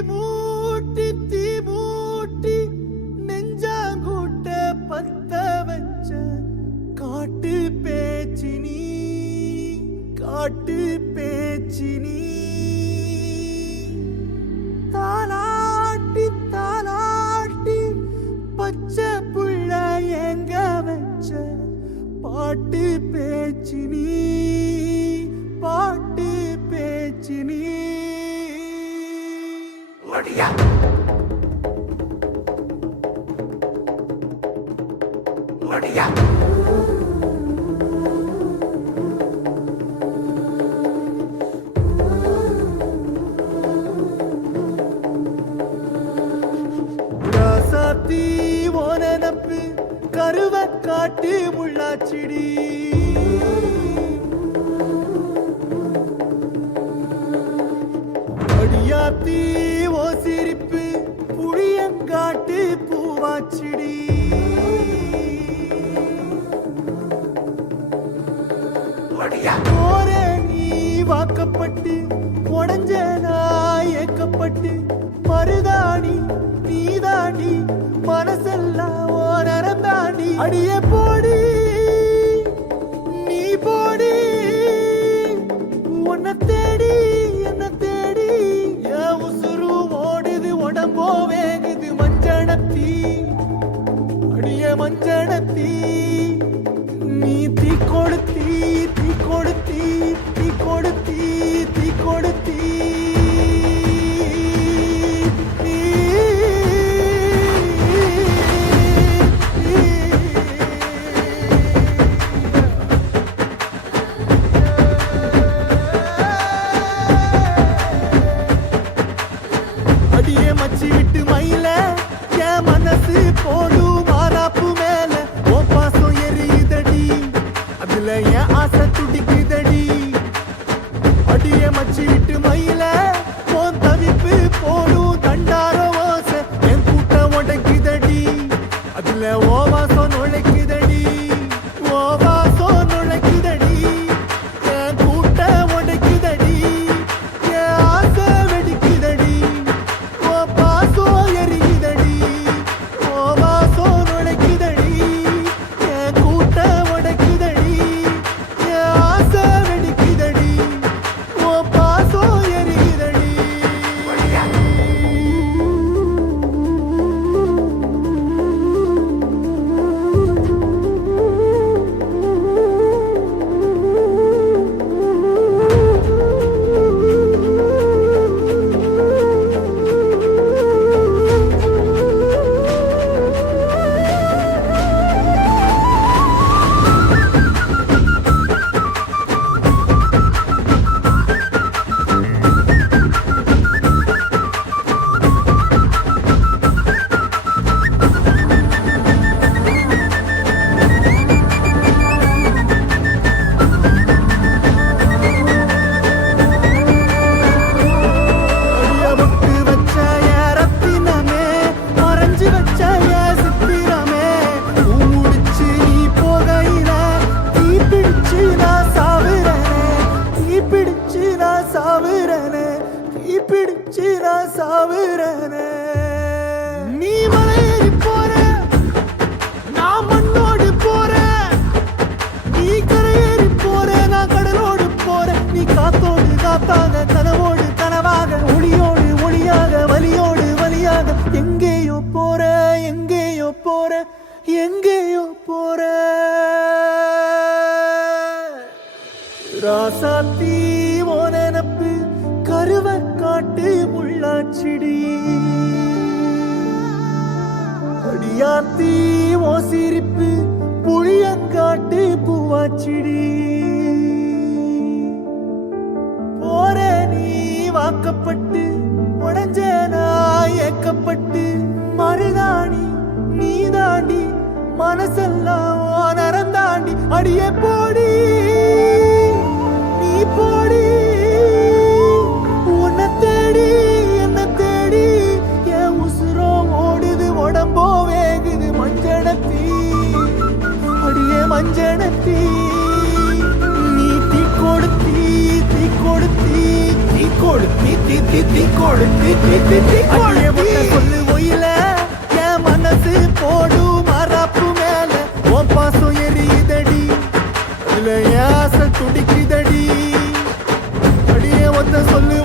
தீ மூட்டி நெஞ்சாங்கூட்ட பத்த வச்ச காட்டு பேச்சினி தாலாட்டி பச்சை புள்ள எங்க வச்ச பாட்டு பேச்சினி ஒடியா ராசாத்தி ஓனப்பு கருவ காட்டு முள்ளாச்சிடி அடியாத்தி ஓ சிரிப்பு புளியங்காட்டு பூவாச்சிடி போரே நீ வாக்கப்பட்டு உடஞ்ச நாய் ஏக்கப்பட்டு மருதாணி நீதாண்டி மனசெல்லாம் ஓரம் தாண்டி அடியே போடி நீ போடி உன்னை தேடி என்ன தேடி என் உசுரு ஓடுது உடம்போ வேகுது மஞ்சனத்தி அடியே மஞ்சனத்தி நீ தீ கொடுத்தி அடியே மச்சி விட்டு மயில என் மனசு போடும் மாறாப்பு மேல ஓ பாசம் எரியுதடி அதுல என் ஆசை துடிக்குதடி அடியே மச்சி விட்டு மயில போன் தவிப்பு போடும் தண்டார ஓசை என் கூட்டம் உடைக்குதடி அதுல ஓ வாசம் நுழைக்குதடி என் கூட்டம் உடைக்குதடி என் ஆசை வெடிக்குதடி ஓ பாசம் எரியுதடி ஓ வாசம் நுழைக்குதடி என் கூட்டம் உடைக்குதடி என் ஆசை வெடிக்குதடி ஓ பாசம் எரியுதடி நீ மலையேறி போற நான் மண்ணோடு போற நீ கரையேறி போற நான் கடலோடு போற நீ காத்தோடு காத்தாக கனவோடு கனவாக ஒளியோடு ஒளியாக வலியோடு வலியாக எங்கேயோ போற ராசாத்தி ஓனப்பு கருவ காட்டு முள்ளாச்சிடி அடியாத்தி ஓ சிரிப்பு புளியங்காட்டு பூவாச்சிடி போற நீ வாக்கப்பட்டு உடஞ்ச நாய் ஏக்கப்பட்டு மருதாணி நீதாண்டி மனசெல்லாம் ஓரம் தாண்டி அடியே போடி நீ போடி உன்னை தேடி என்ன தேடி என் உசுரோ ஓடுது உடம்போ வேகுது மஞ்சனத்தி அடியே மஞ்சனத்தி தீ தீ தீ கொளுத்தி தீ தீ தீ அடியே ஒத்த சொல்லு ஒயில என் மனசு போடும் மரப்பு மேல உன் பாசம் எரியுதடி அதுல என் ஆசை துடிக்குதடி அடியே ஒத்த சொல்லு